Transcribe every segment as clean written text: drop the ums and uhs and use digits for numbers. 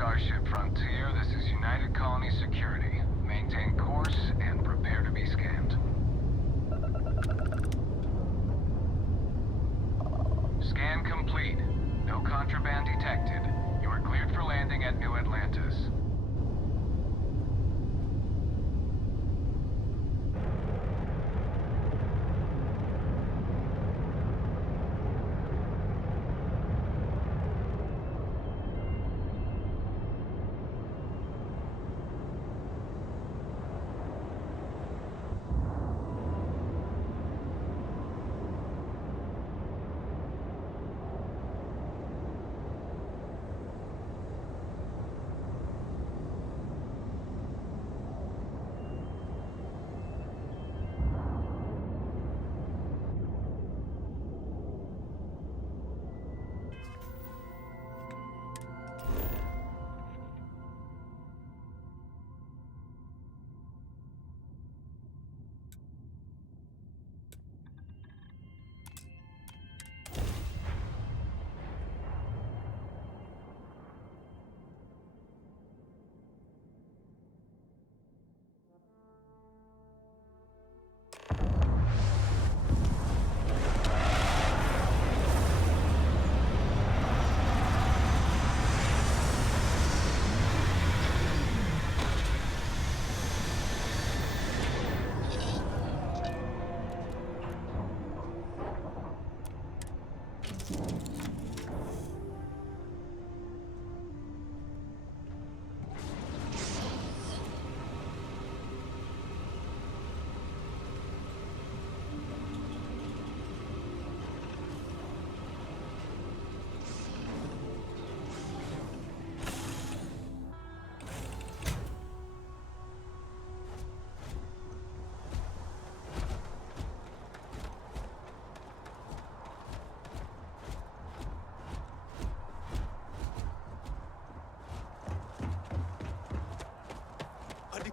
Starship Frontier, this is United Colony Security. Maintain course and prepare to be scanned. Scan complete. No contraband detected. You are cleared for landing at New Atlantis.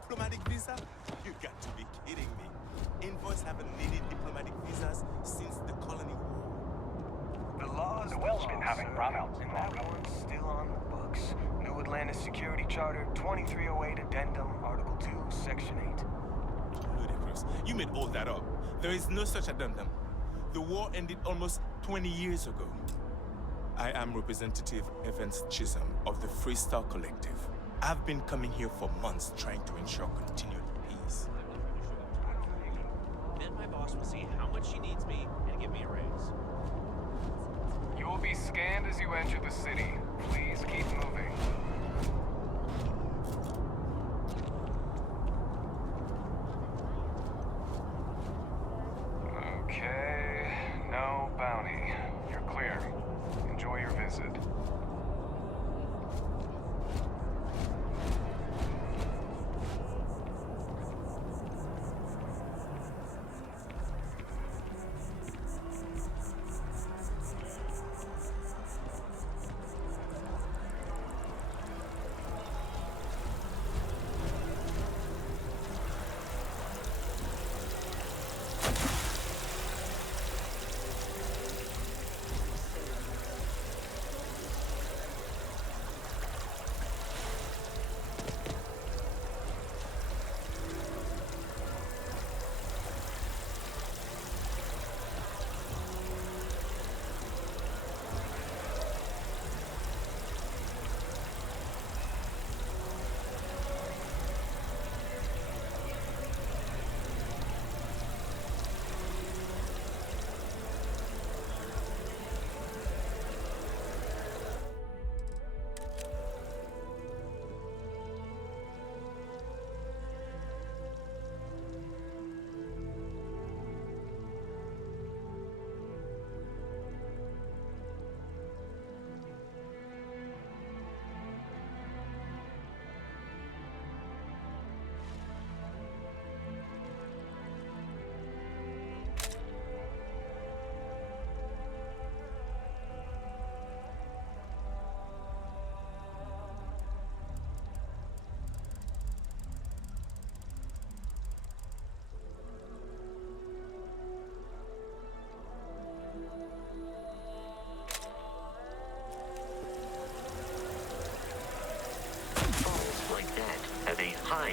Diplomatic visa? You got to be kidding me. Envoys haven't needed diplomatic visas since the colony war. The laws. The Welsh been having brownouts in that one's still on the books. New Atlantis Security Charter 2308 Addendum, Article 2, Section 8. Ludicrous. You made all that up. There is no such addendum. The war ended almost 20 years ago. I am Representative Evans Chisholm of the Freestar Collective. I've been coming here for months trying to ensure continued peace. Then my boss will see how much she needs me and give me a raise. You will be scanned as you enter the city. Please keep moving. Okay, no bounty. You're clear. Enjoy your visit.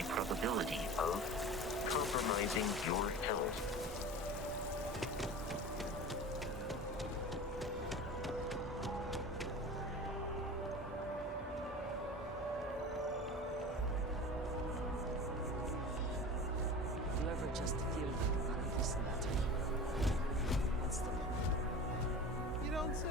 probability of compromising your health. If you ever just feel like none of this matters, what's the point? You don't say.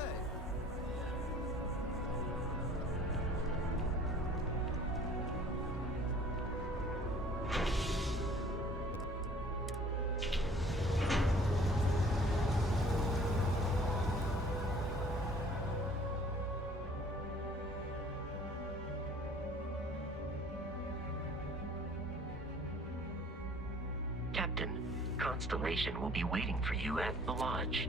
Captain, Constellation will be waiting for you at the lodge.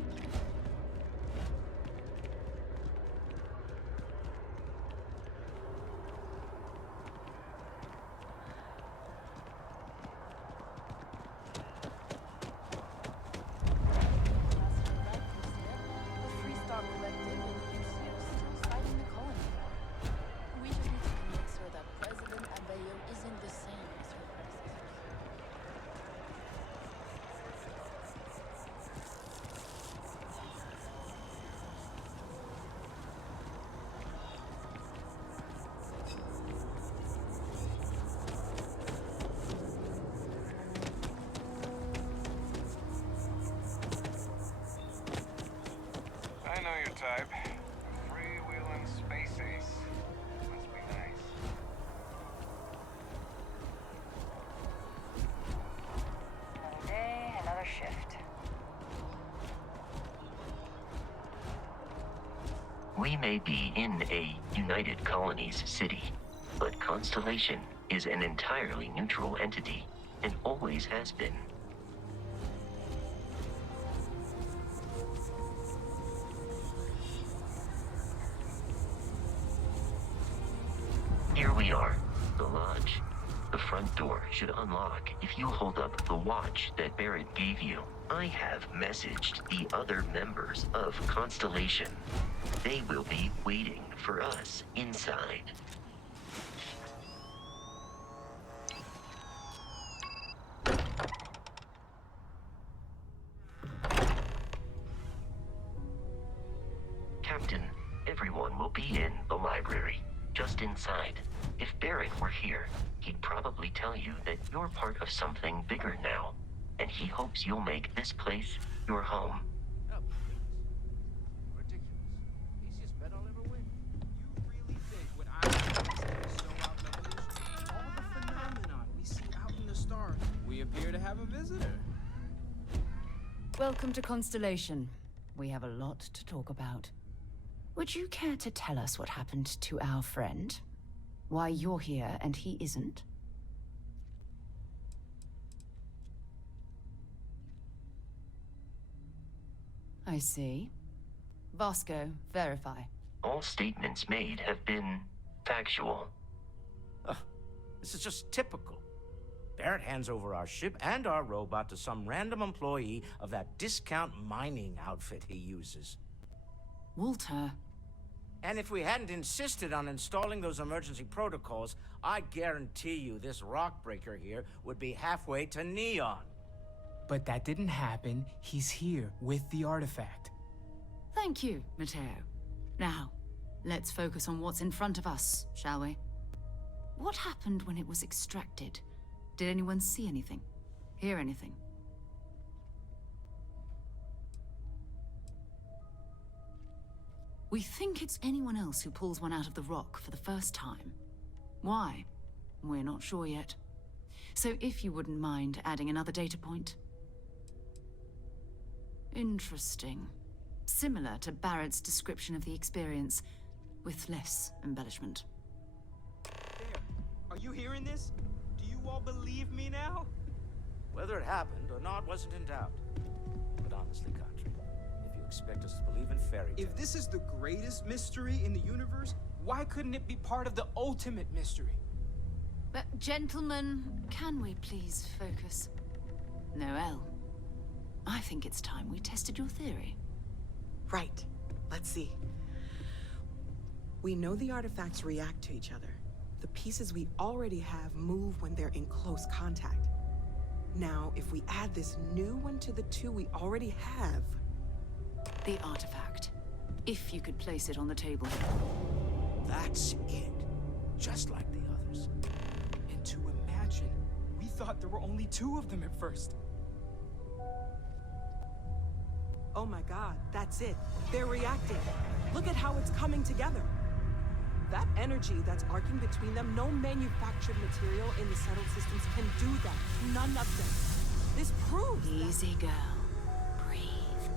The Free Star Collective and UCO still fighting the colony. We just need to make sure that President Abayo isn't the same as her predecessors. I know your type. A freewheeling space ace. Must be nice. Another day, another shift. We may be in a United Colonies city, but Constellation is an entirely neutral entity and always has been. Here we are, the lodge. The front door should unlock if you hold up the watch that Barrett gave you. I have messaged the other members of Constellation. They will be waiting for us inside. Captain, everyone will be in the library, just inside. If Barrett were here, he'd probably tell you that you're part of something bigger now, and he hopes you'll make this place your home. Oh, ridiculous. Easiest bet I'll ever win. You really think what I is so outlandish? All the phenomenon we see out in the stars. We appear to have a visitor. Welcome to Constellation. We have a lot to talk about. Would you care to tell us what happened to our friend? Why you're here and he isn't? I see. Vasco, verify. All statements made have been factual. This is just typical. Barrett hands over our ship and our robot to some random employee of that discount mining outfit he uses. Walter. And if we hadn't insisted on installing those emergency protocols, I guarantee you this rock breaker here would be halfway to Neon. But that didn't happen. He's here with the artifact. Thank you, Matteo. Now, let's focus on what's in front of us, shall we? What happened when it was extracted? Did anyone see anything? Hear anything? We think it's anyone else who pulls one out of the rock for the first time. Why? We're not sure yet. So if you wouldn't mind adding another data point. Interesting. Similar to Barrett's description of the experience, with less embellishment. There. Are you hearing this? Do you all believe me now? Whether it happened or not wasn't in doubt. But honestly, Country, if you expect us to believe in fairy tales... If this is the greatest mystery in the universe, why couldn't it be part of the ultimate mystery? But gentlemen, can we please focus? Noel, I think it's time we tested your theory. Right. Let's see. We know the artifacts react to each other. the pieces we already have move when they're in close contact. Now, if we add this new one to the two we already have... The artifact. If you could place it on the table. That's it. Just like the others. And to imagine, we thought there were only 2 of them at first. Oh my god, that's it. They're reacting. Look at how it's coming together. That energy that's arcing between them, no manufactured material in the settled systems can do that. None of them. This proves Easy, girl. Breathe.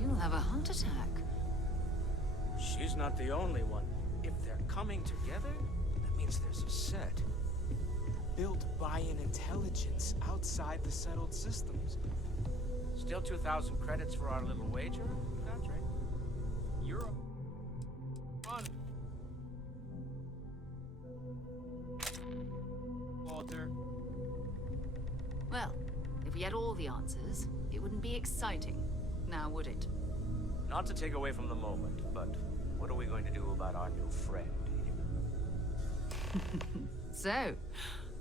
You'll have a heart attack. She's not the only one. If they're coming together, that means there's a set. Built by an intelligence outside the settled systems. Still 2,000 credits for our little wager, Patrick? You're on. Walter. Well, if we had all the answers, it wouldn't be exciting, now would it? Not to take away from the moment, but what are we going to do about our new friend here? So,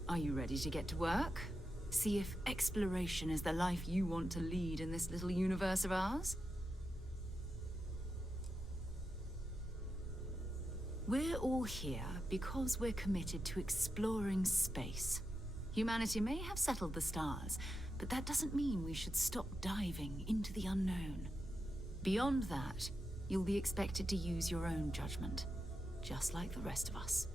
are you ready to get to work? See if exploration is the life you want to lead in this little universe of ours? We're all here because we're committed to exploring space. Humanity may have settled the stars, but that doesn't mean we should stop diving into the unknown. Beyond that, you'll be expected to use your own judgment, just like the rest of us.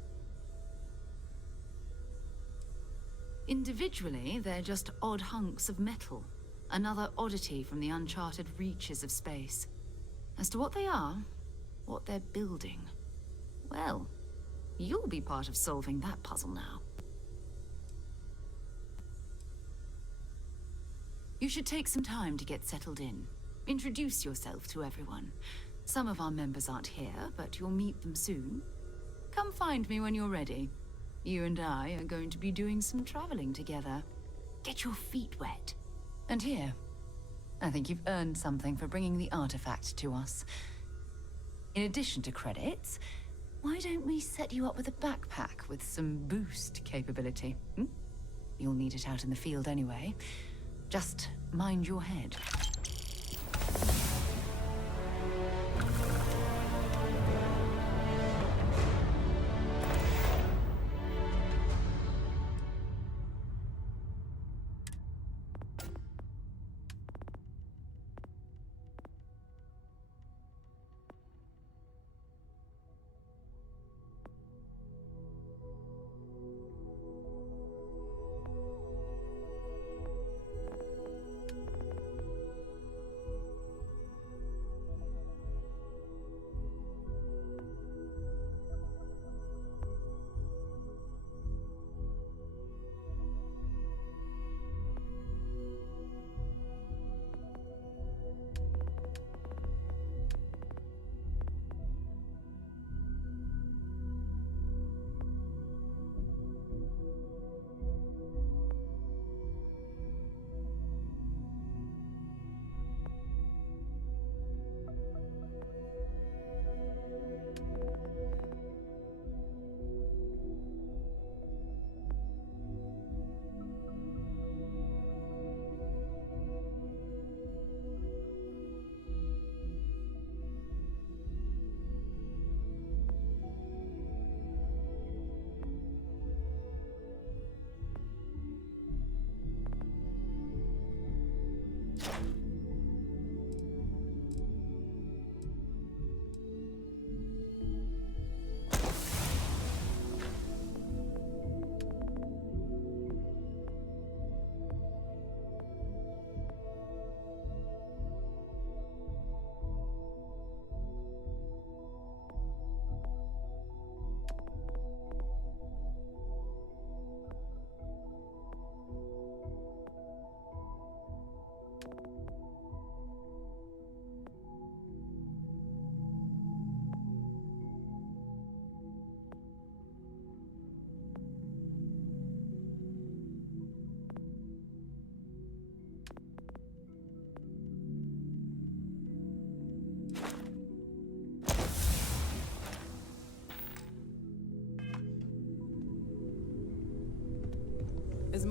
Individually, they're just odd hunks of metal, another oddity from the uncharted reaches of space. As to what they are, what they're building, well, you'll be part of solving that puzzle now. You should take some time to get settled in. Introduce yourself to everyone. Some of our members aren't here, but you'll meet them soon. Come find me when you're ready. You and I are going to be doing some traveling together. Get your feet wet. And here, I think you've earned something for bringing the artifact to us. In addition to credits, why don't we set you up with a backpack with some boost capability? You'll need it out in the field anyway. Just mind your head.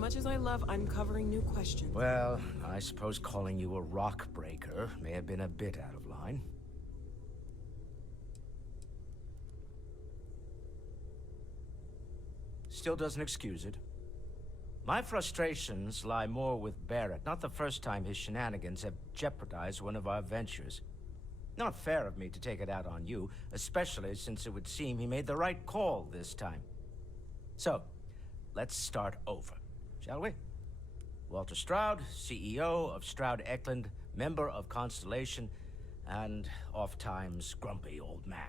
much as I love uncovering new questions. Well, I suppose calling you a rock breaker may have been a bit out of line. Still doesn't excuse it. My frustrations lie more with Barrett. Not the first time his shenanigans have jeopardized one of our ventures. Not fair of me to take it out on you, especially since it would seem he made the right call this time. So, let's start over, shall we? Walter Stroud, CEO of Stroud Eklund, member of Constellation, and oft-times grumpy old man.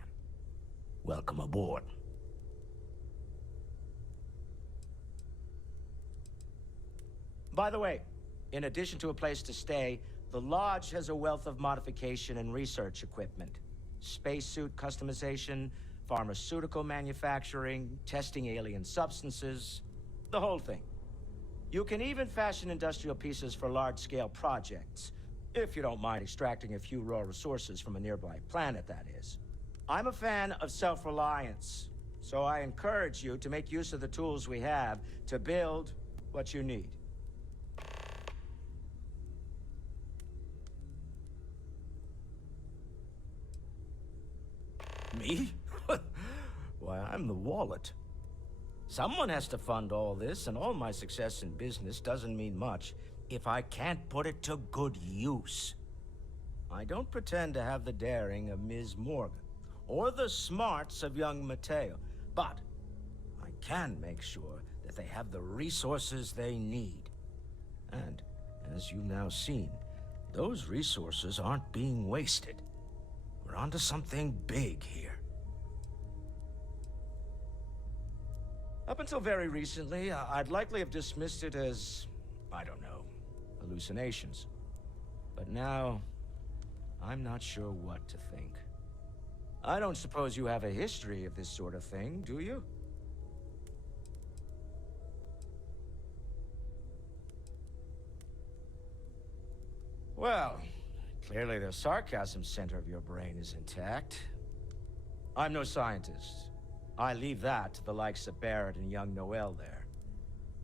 Welcome aboard. By the way, in addition to a place to stay, the Lodge has a wealth of modification and research equipment. Spacesuit customization, pharmaceutical manufacturing, testing alien substances, the whole thing. You can even fashion industrial pieces for large-scale projects, if you don't mind extracting a few raw resources from a nearby planet, that is. I'm a fan of self-reliance, so I encourage you to make use of the tools we have to build what you need. Me? Why, I'm the wallet. Someone has to fund all this, and all my success in business doesn't mean much if I can't put it to good use. I don't pretend to have the daring of Ms. Morgan, or the smarts of young Mateo, but I can make sure that they have the resources they need. And, as you've now seen, those resources aren't being wasted. We're onto something big here. Up until very recently, I'd likely have dismissed it as, I don't know, hallucinations. But now, I'm not sure what to think. I don't suppose you have a history of this sort of thing, do you? Well, clearly the sarcasm center of your brain is intact. I'm no scientist. I leave that to the likes of Barrett and young Noel there.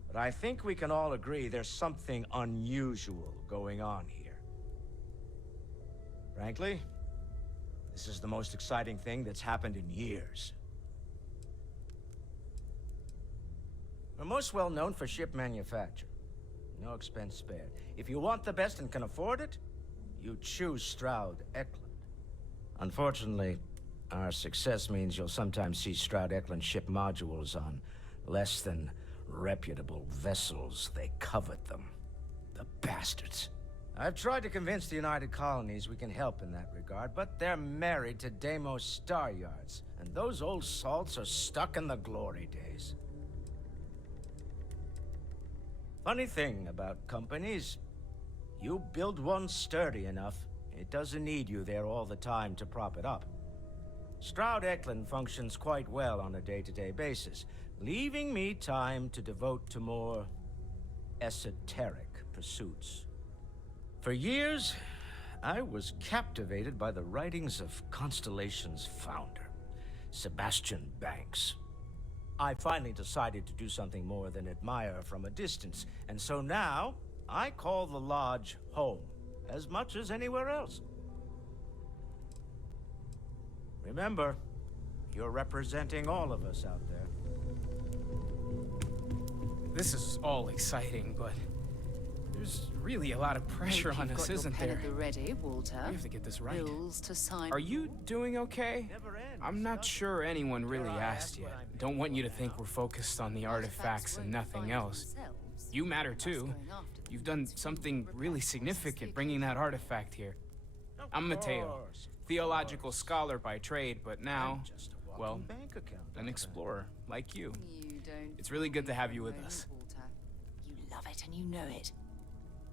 But I think we can all agree there's something unusual going on here. Frankly, this is the most exciting thing that's happened in years. We're most well known for ship manufacture. No expense spared. If you want the best and can afford it, you choose Stroud Eklund. Unfortunately, our success means you'll sometimes see Stroud Eklund ship modules on less than reputable vessels. They covet them. The bastards. I've tried to convince the United Colonies we can help in that regard, but they're married to Deimos Star Yards, and those old salts are stuck in the glory days. Funny thing about companies, you build one sturdy enough, it doesn't need you there all the time to prop it up. Stroud Eklund functions quite well on a day-to-day basis, leaving me time to devote to more esoteric pursuits. For years, I was captivated by the writings of Constellation's founder, Sebastian Banks. I finally decided to do something more than admire from a distance, and so now I call the Lodge home as much as anywhere else. Remember, you're representing all of us out there. This is all exciting, but there's really a lot of pressure on us, isn't there? Be ready, Walter. We have to get this right. Bills to sign. Are you doing okay? I'm not sure anyone really asked yet. Don't want you to think we're focused on the artifacts and nothing else. You matter too. You've done something really significant bringing that artifact here. I'm Mateo, theological scholar by trade, but now, well, an explorer like you. It's really good to have you with us. You love it and you know it.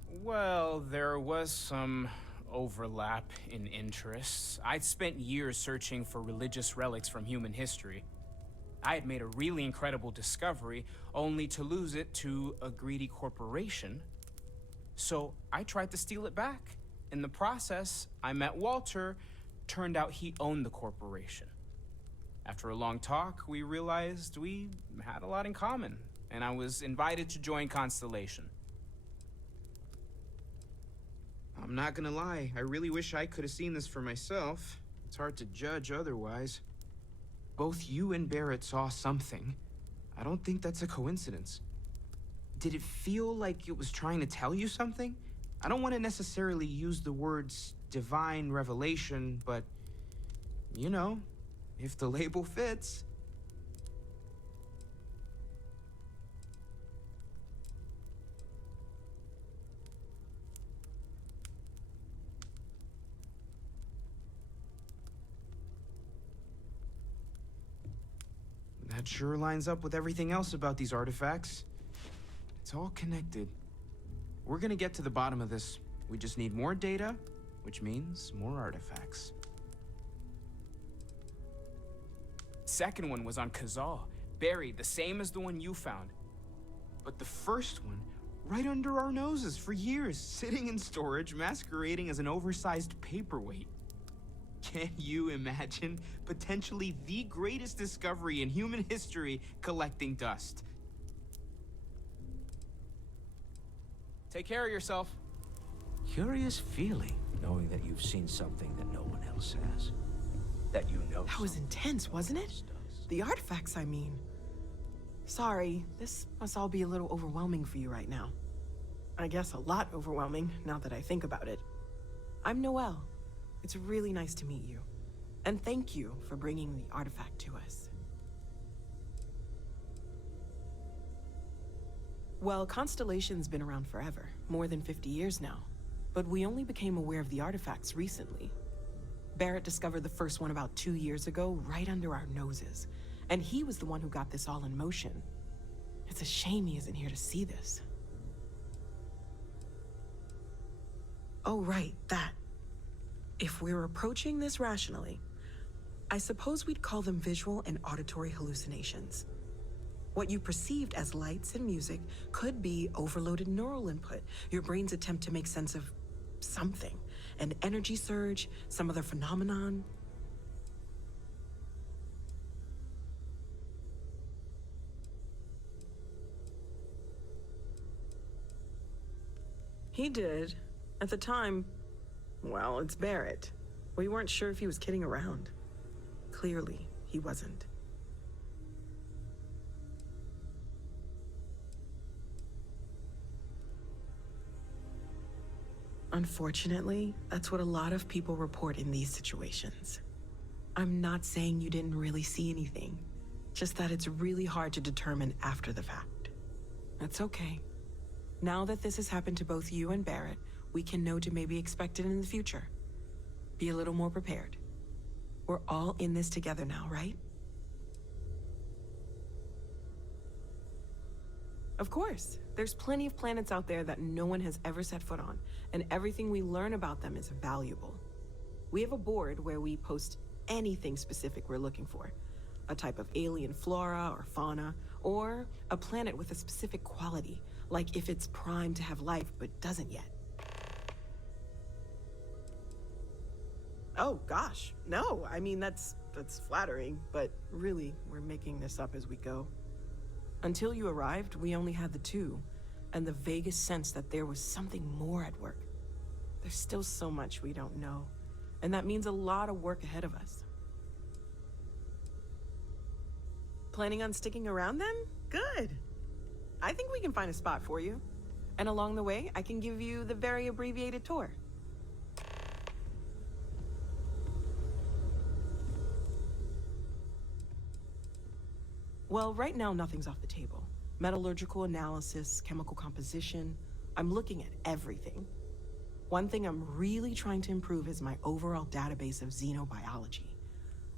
Well, there was some overlap in interests. I'd spent years searching for religious relics from human history. I had made a really incredible discovery, only to lose it to a greedy corporation. So I tried to steal it back. In the process, I met Walter. Turned out he owned the corporation. After a long talk, we realized we had a lot in common. and I was invited to join Constellation. I'm not gonna lie, I really wish I could have seen this for myself. It's hard to judge otherwise. Both you and Barrett saw something. I don't think that's a coincidence. Did it feel like it was trying to tell you something? I don't want to necessarily use the words divine revelation, but, you know, if the label fits. That sure lines up with everything else about these artifacts. It's all connected. We're gonna get to the bottom of this. We just need more data, which means more artifacts. Second one was on Kazal, buried, the same as the one you found. But the first one, right under our noses for years, sitting in storage, masquerading as an oversized paperweight. Can you imagine potentially the greatest discovery in human history collecting dust? Take care of yourself. Curious feeling, knowing that you've seen something that no one else has. That you know. That was intense, wasn't it? The artifacts, I mean. Sorry, this must all be a little overwhelming for you right now. I guess a lot overwhelming, now that I think about it. I'm Noelle. It's really nice to meet you. And thank you for bringing the artifact to us. Well, Constellation's been around forever, more than 50 years now. But we only became aware of the artifacts recently. Barrett discovered the first one about 2 years ago, right under our noses. And he was the one who got this all in motion. It's a shame he isn't here to see this. Oh, right, that. If we're approaching this rationally, I suppose we'd call them visual and auditory hallucinations. What you perceived as lights and music could be overloaded neural input, your brain's attempt to make sense of something, an energy surge, some other phenomenon. He did. At the time, well, it's Barrett. We weren't sure if he was kidding around. Clearly, he wasn't. Unfortunately, that's what a lot of people report in these situations. I'm not saying you didn't really see anything, just that it's really hard to determine after the fact. That's okay. Now that this has happened to both you and Barrett, we can know to maybe expect it in the future. Be a little more prepared. We're all in this together now, right? Of course. There's plenty of planets out there that no one has ever set foot on, and everything we learn about them is valuable. We have a board where we post anything specific we're looking for. A type of alien flora or fauna, or a planet with a specific quality, like if it's primed to have life but doesn't yet. Oh gosh, no, I mean that's flattering, but really, we're making this up as we go. Until you arrived, we only had the two, and the vaguest sense that there was something more at work. There's still so much we don't know, and that means a lot of work ahead of us. Planning on sticking around then? Good. I think we can find a spot for you. And along the way, I can give you the very abbreviated tour. Well, right now, nothing's off the table. Metallurgical analysis, chemical composition. I'm looking at everything. One thing I'm really trying to improve is my overall database of xenobiology.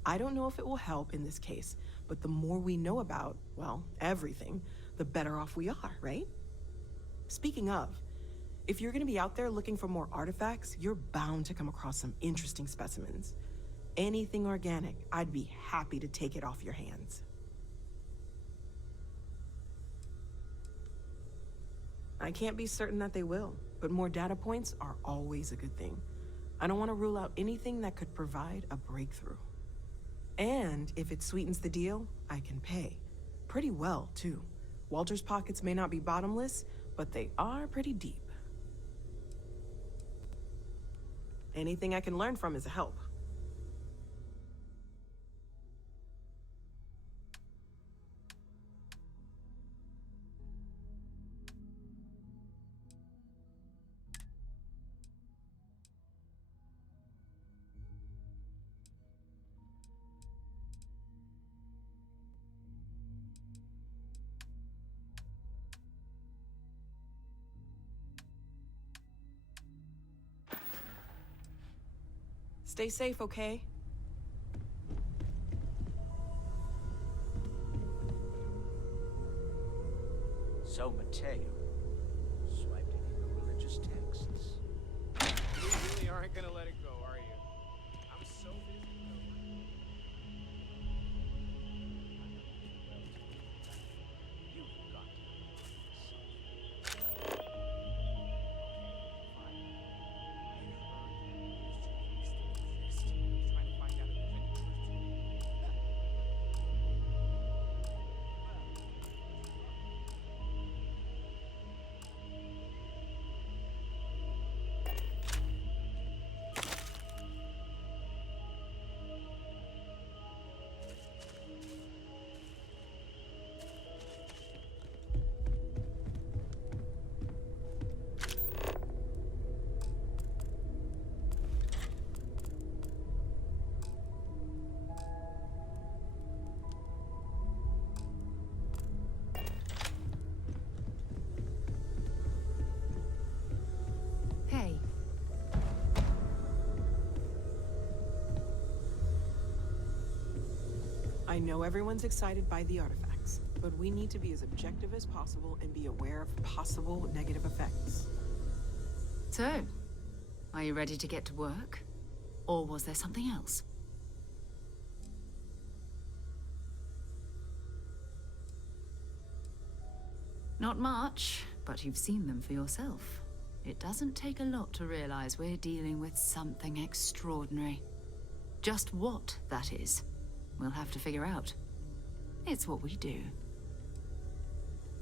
I don't know if it will help in this case, but the more we know about, well, everything, the better off we are, right? Speaking of, if you're gonna be out there looking for more artifacts, you're bound to come across some interesting specimens. Anything organic, I'd be happy to take it off your hands. I can't be certain that they will, but more data points are always a good thing. I don't want to rule out anything that could provide a breakthrough. And if it sweetens the deal, I can pay. Pretty well, too. Walter's pockets may not be bottomless, but they are pretty deep. Anything I can learn from is a help. Stay safe, okay? So, Mateo, swiped any of the religious texts? You really aren't gonna let it go, are you? I'm so busy. You've got Trying to find out if there's any truth to it. Hey. I know everyone's excited by the artifacts, but we need to be as objective as possible and be aware of possible negative effects. So, are you ready to get to work? Or was there something else? Not much, but you've seen them for yourself. It doesn't take a lot to realize we're dealing with something extraordinary. Just what that is, we'll have to figure out. It's what we do.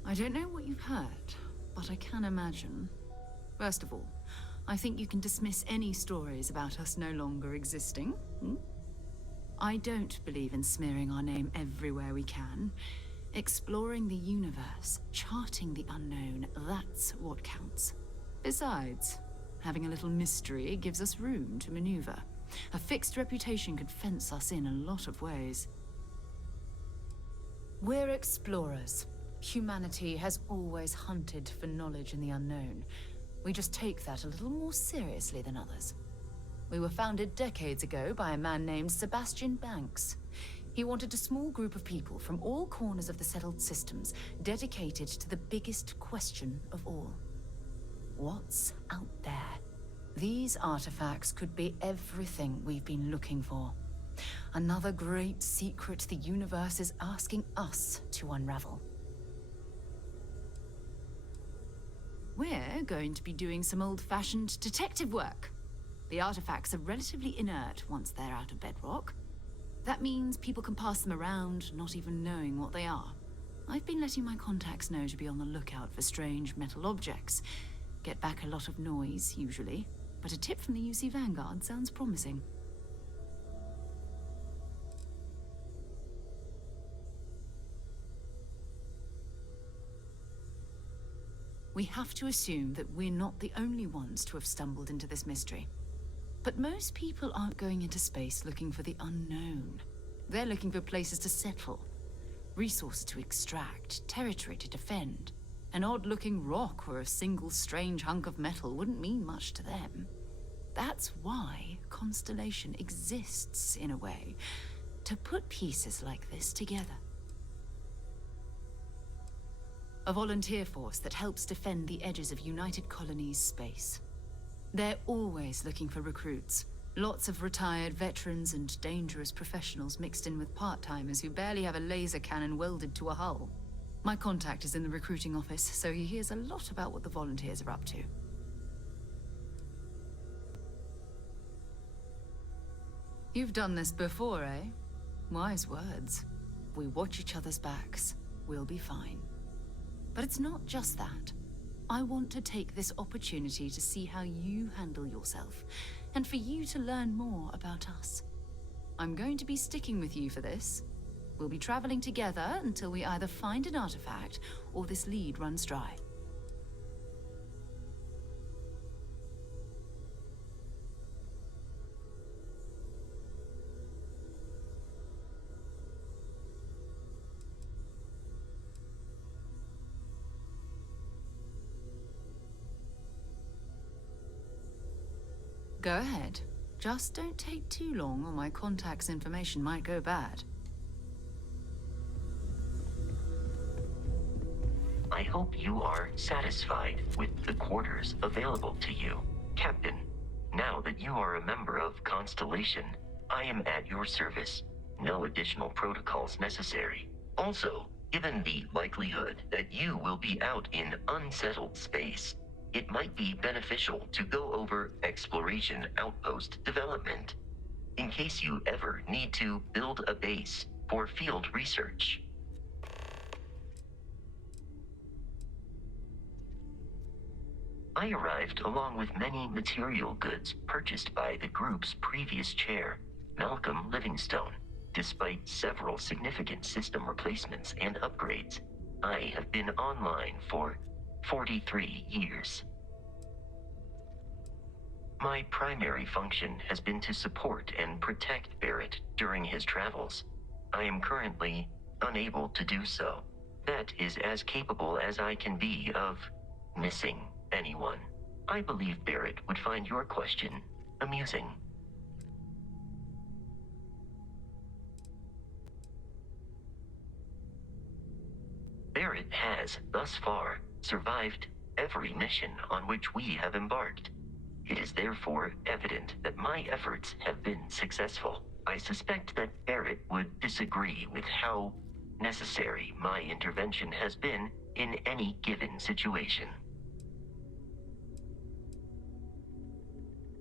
I don't know what you've heard, but I can imagine. First of all, I think you can dismiss any stories about us no longer existing. I don't believe in smearing our name everywhere we can. Exploring the universe, charting the unknown, that's what counts. Besides, having a little mystery gives us room to maneuver. A fixed reputation could fence us in a lot of ways. We're explorers. Humanity has always hunted for knowledge in the unknown. We just take that a little more seriously than others. We were founded decades ago by a man named Sebastian Banks. He wanted a small group of people from all corners of the settled systems, dedicated to the biggest question of all. What's out there? These artifacts could be everything we've been looking for. Another great secret the universe is asking us to unravel. We're going to be doing some old-fashioned detective work. The artifacts are relatively inert once they're out of bedrock. That means people can pass them around, not even knowing what they are. I've been letting my contacts know to be on the lookout for strange metal objects. Get back a lot of noise, usually, but a tip from the UC Vanguard sounds promising. We have to assume that we're not the only ones to have stumbled into this mystery. But most people aren't going into space looking for the unknown. They're looking for places to settle, resources to extract, territory to defend. An odd-looking rock or a single strange hunk of metal wouldn't mean much to them. That's why Constellation exists, in a way, to put pieces like this together. A volunteer force that helps defend the edges of United Colonies space. They're always looking for recruits. Lots of retired veterans and dangerous professionals mixed in with part-timers who barely have a laser cannon welded to a hull. My contact is in the recruiting office, so he hears a lot about what the volunteers are up to. You've done this before, eh? Wise words. We watch each other's backs. We'll be fine. But it's not just that. I want to take this opportunity to see how you handle yourself, and for you to learn more about us. I'm going to be sticking with you for this. We'll be traveling together until we either find an artifact or this lead runs dry. Go ahead. Just don't take too long or my contact's information might go bad. I hope you are satisfied with the quarters available to you, Captain. Now that you are a member of Constellation, I am at your service. No additional protocols necessary. Also, given the likelihood that you will be out in unsettled space, it might be beneficial to go over exploration outpost development, in case you ever need to build a base for field research. I arrived along with many material goods purchased by the group's previous chair, Malcolm Livingstone. Despite several significant system replacements and upgrades, I have been online for 43 years. My primary function has been to support and protect Barrett during his travels. I am currently unable to do so. That is as capable as I can be of missing anyone. I believe Barrett would find your question amusing. Barrett has, thus far, survived every mission on which we have embarked. It is therefore evident that my efforts have been successful. I suspect that Barrett would disagree with how necessary my intervention has been in any given situation.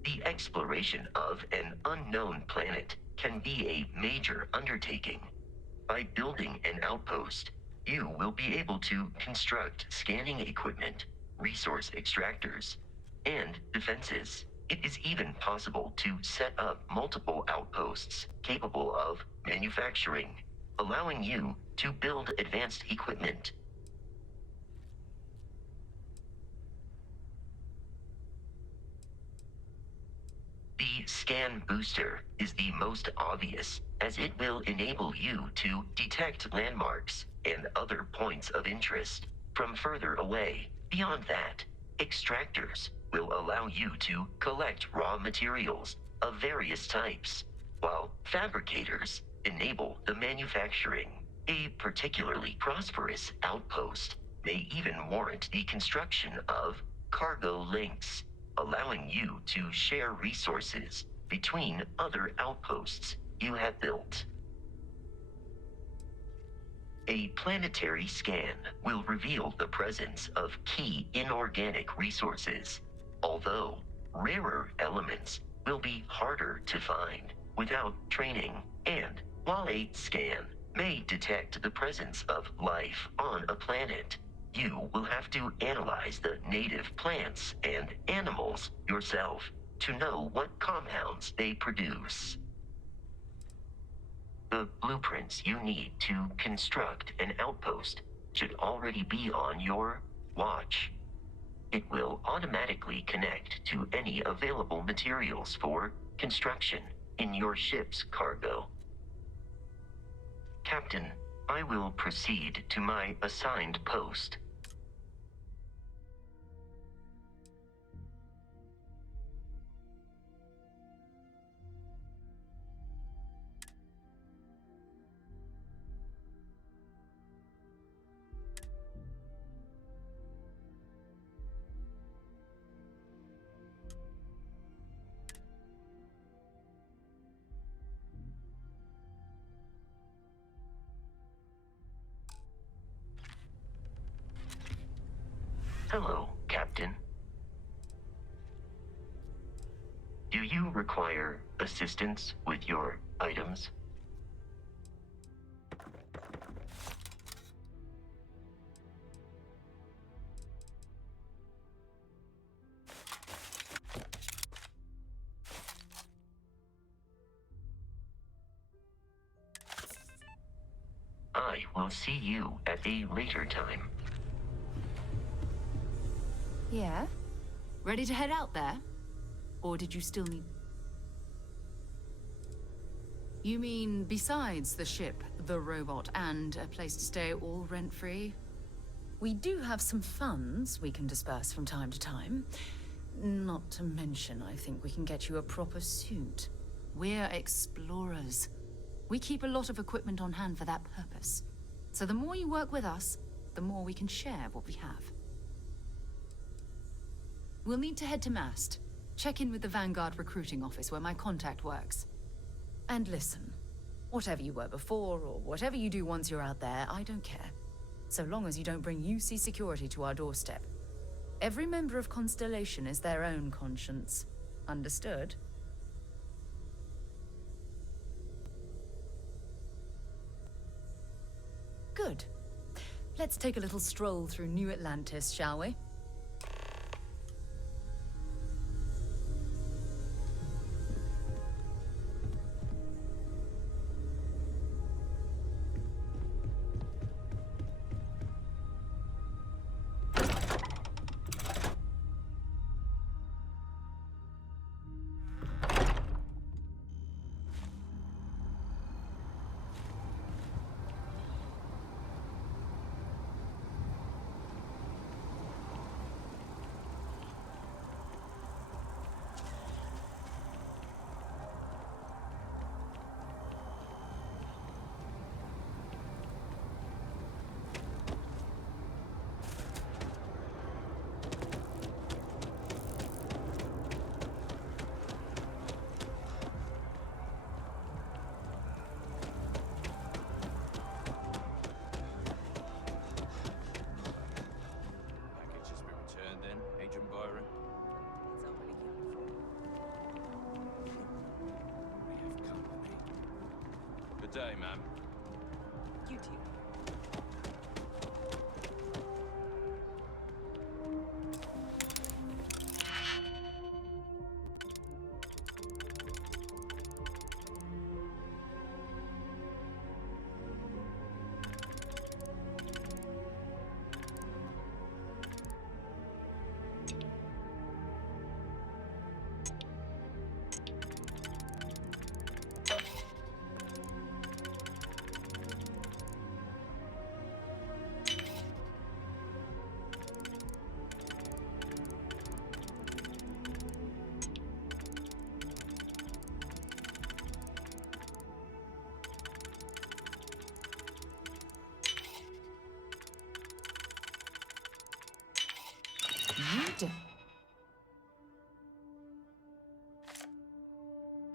The exploration of an unknown planet can be a major undertaking. By building an outpost, you will be able to construct scanning equipment, resource extractors, and defenses. It is even possible to set up multiple outposts capable of manufacturing, allowing you to build advanced equipment. The scan booster is the most obvious, as it will enable you to detect landmarks and other points of interest from further away. Beyond that, extractors will allow you to collect raw materials of various types, while fabricators enable the manufacturing. A particularly prosperous outpost may even warrant the construction of cargo links, allowing you to share resources between other outposts you have built. A planetary scan will reveal the presence of key inorganic resources, although rarer elements will be harder to find without training. And while a scan may detect the presence of life on a planet, you will have to analyze the native plants and animals yourself to know what compounds they produce. The blueprints you need to construct an outpost should already be on your watch. It will automatically connect to any available materials for construction in your ship's cargo. Captain, I will proceed to my assigned post. Hello, Captain. Do you require assistance with your items? I'll see you at a later time. Yeah? Ready to head out there? Or did you still need... You mean besides the ship, the robot, and a place to stay all rent-free? We do have some funds we can disperse from time to time. Not to mention, I think we can get you a proper suit. We're explorers. We keep a lot of equipment on hand for that purpose. So the more you work with us, the more we can share what we have. We'll need to head to Mast. Check in with the Vanguard recruiting office where my contact works. And listen, whatever you were before, or whatever you do once you're out there, I don't care. So long as you don't bring UC security to our doorstep. Every member of Constellation is their own conscience. Understood? Good. Let's take a little stroll through New Atlantis, shall we? Good day, ma'am. You too.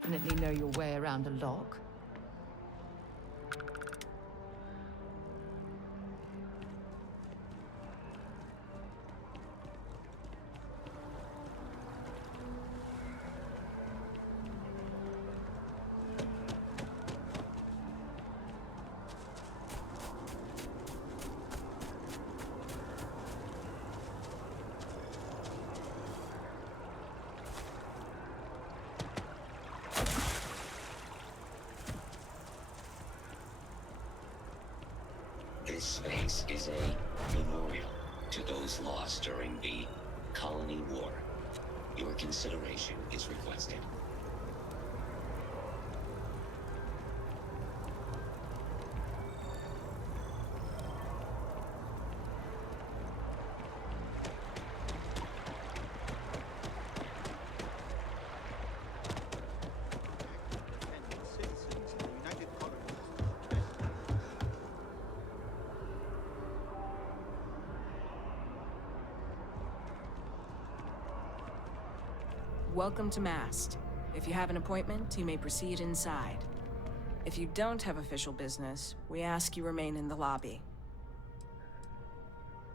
You definitely know your way around a lock. This space is a memorial to those lost during the Colony War. Your consideration is requested. Welcome to Mast. If you have an appointment, you may proceed inside. If you don't have official business, we ask you remain in the lobby.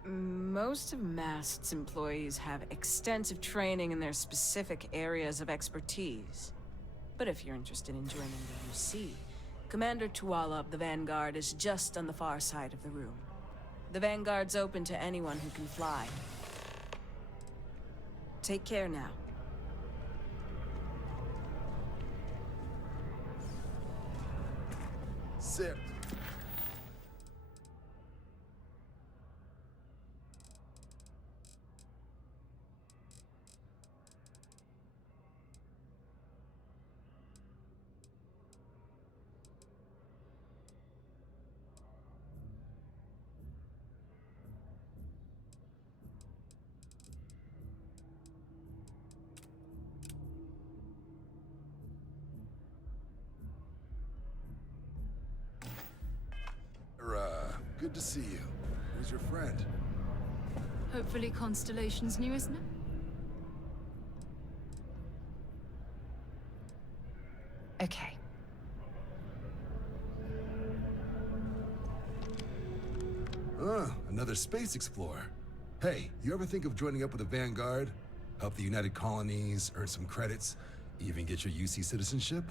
Most of Mast's employees have extensive training in their specific areas of expertise. But if you're interested in joining the UC, Commander Tuala of the Vanguard is just on the far side of the room. The Vanguard's open to anyone who can fly. Take care now. Sip. to see you. Who's your friend? Hopefully Constellation's newest member. Okay. Another space explorer. Hey, you ever think of joining up with the Vanguard? Help the United Colonies, earn some credits, even get your UC citizenship?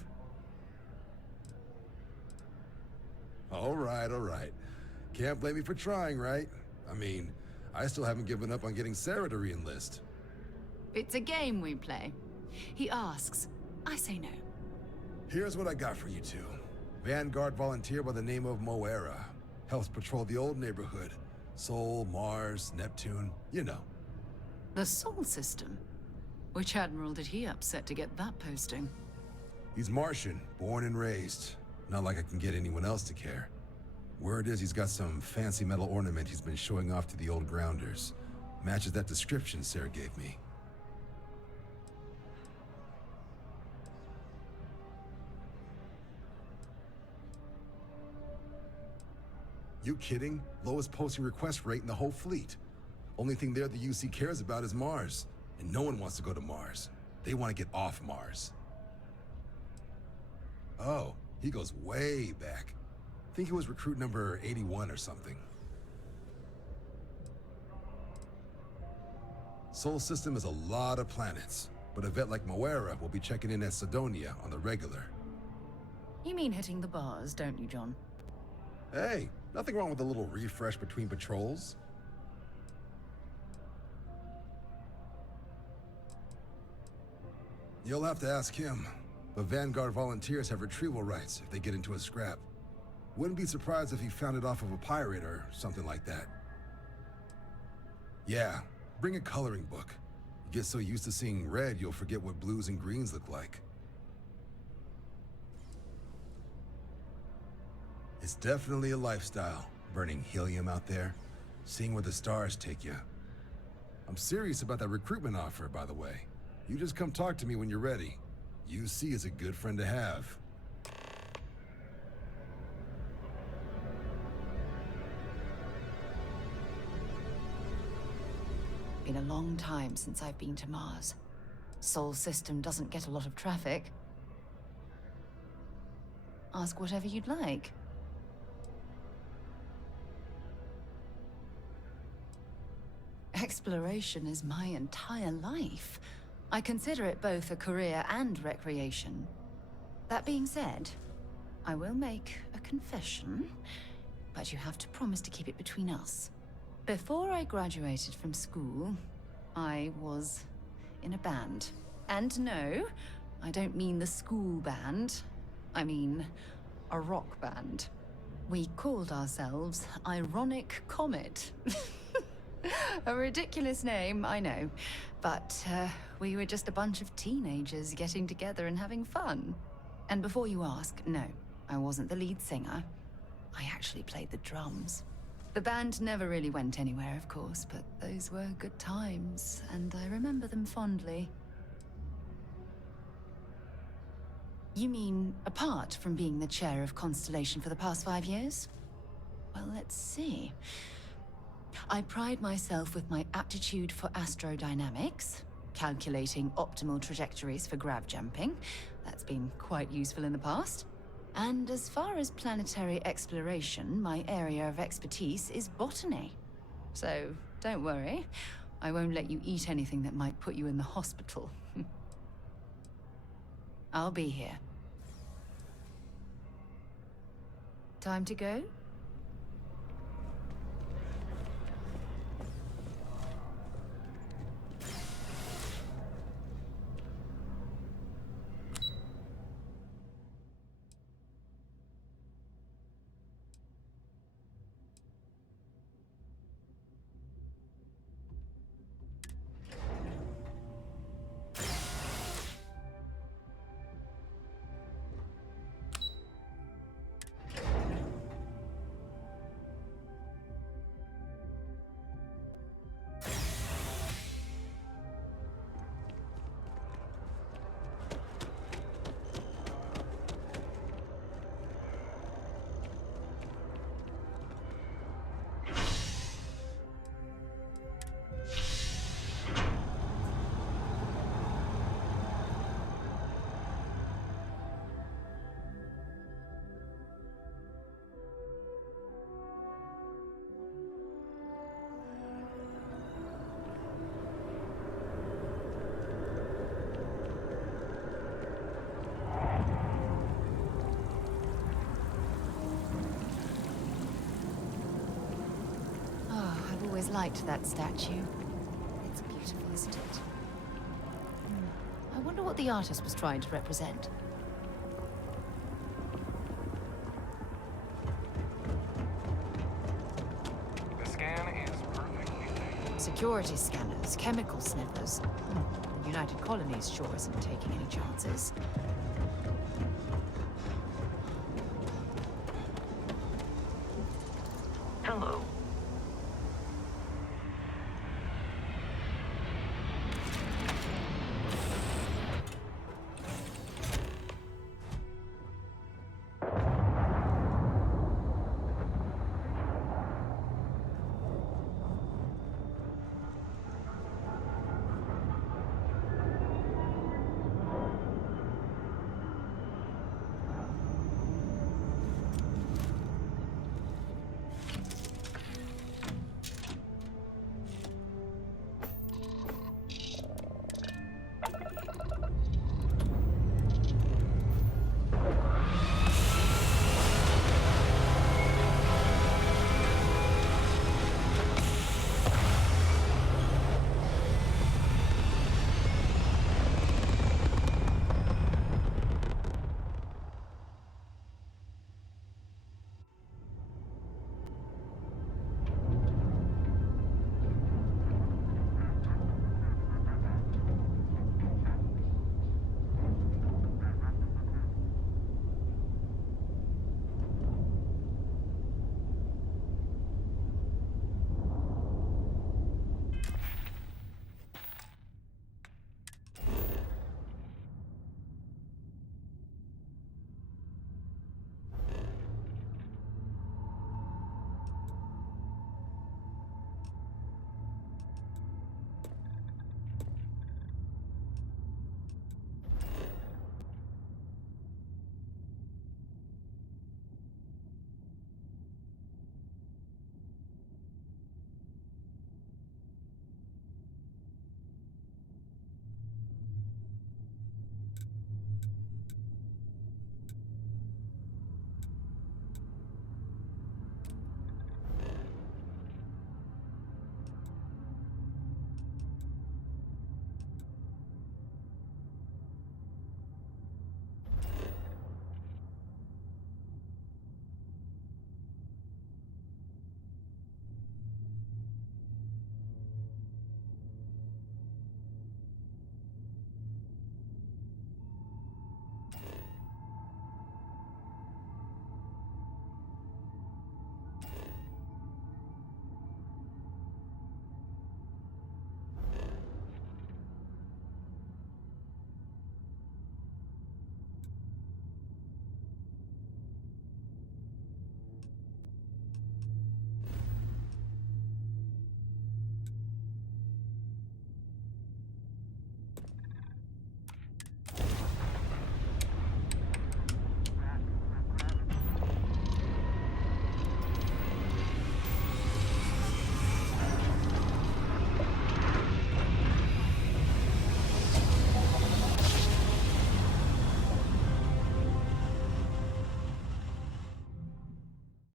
All right. Can't blame me for trying, right? I mean, I still haven't given up on getting Sarah to re-enlist. It's a game we play. He asks, I say no. Here's what I got for you two. Vanguard volunteer by the name of Moera. Helps patrol the old neighborhood. Sol, Mars, Neptune, you know. The Sol system? Which admiral did he upset to get that posting? He's Martian, born and raised. Not like I can get anyone else to care. Word is he's got some fancy metal ornament he's been showing off to the old grounders. Matches that description Sarah gave me. You kidding? Lowest posting request rate in the whole fleet. Only thing there the UC cares about is Mars. And no one wants to go to Mars. They want to get off Mars. Oh, he goes way back. Think he was recruit number 81 or something. Sol system is a lot of planets, but a vet like Moera will be checking in at Sidonia on the regular. You mean hitting the bars, don't you, John? Hey, nothing wrong with a little refresh between patrols. You'll have to ask him, but Vanguard volunteers have retrieval rights if they get into a scrap. Wouldn't be surprised if he found it off of a pirate or something like that. Yeah, bring a coloring book. You get so used to seeing red, you'll forget what blues and greens look like. It's definitely a lifestyle, burning helium out there, seeing where the stars take you. I'm serious about that recruitment offer, by the way. You just come talk to me when you're ready. UC is a good friend to have. Been a long time since I've been to Mars. Sol system doesn't get a lot of traffic. Ask whatever you'd like. Exploration is my entire life. I consider it both a career and recreation. That being said, I will make a confession, but you have to promise to keep it between us. Before I graduated from school, I was in a band. And no, I don't mean the school band. I mean a rock band. We called ourselves Ironic Comet. A ridiculous name, I know. But we were just a bunch of teenagers getting together and having fun. And before you ask, no, I wasn't the lead singer. I actually played the drums. The band never really went anywhere, of course, but those were good times, and I remember them fondly. You mean apart from being the chair of Constellation for the past 5 years? Well, let's see. I pride myself with my aptitude for astrodynamics, calculating optimal trajectories for grav jumping. That's been quite useful in the past. And as far as planetary exploration, my area of expertise is botany. So don't worry, I won't let you eat anything that might put you in the hospital. I'll be here. Time to go? always liked that statue. It's beautiful, isn't it? I wonder what the artist was trying to represent. The scan is perfectly safe. Security scanners, chemical sniffers. The United Colonies sure isn't taking any chances.